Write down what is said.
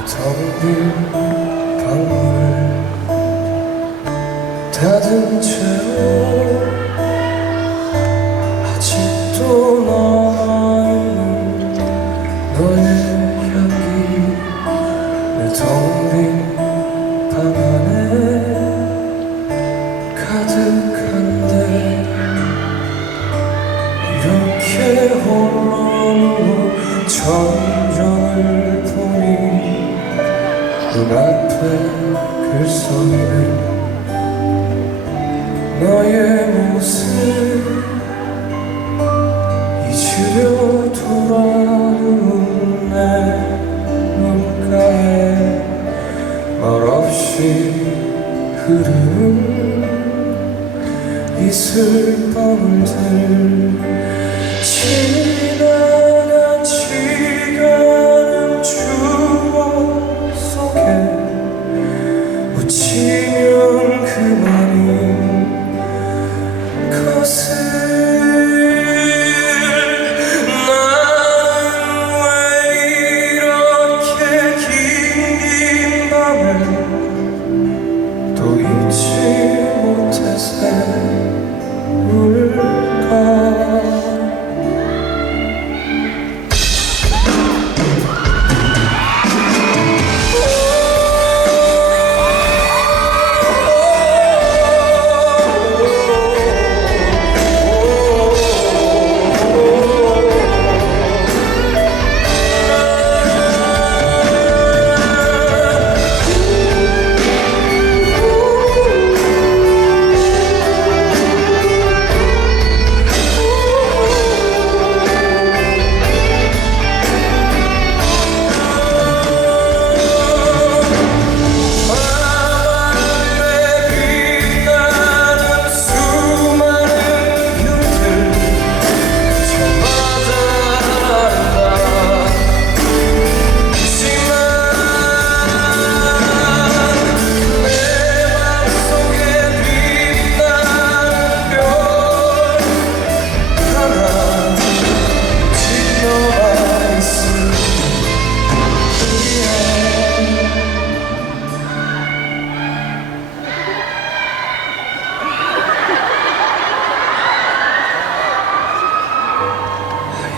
텅빈 방문을 닫은 채로 아직도 남아있는 너의 향기 내 텅빈 방 안에 가득한데 이렇게 홀로 누워 눈앞에 글썽이는 너의 모습 잊으려 돌아오는 내 눈가에 말없이 흐르는 이슬방울 들 지나 묻히면 그만인 것을 나는 왜 이렇게 긴긴 밤을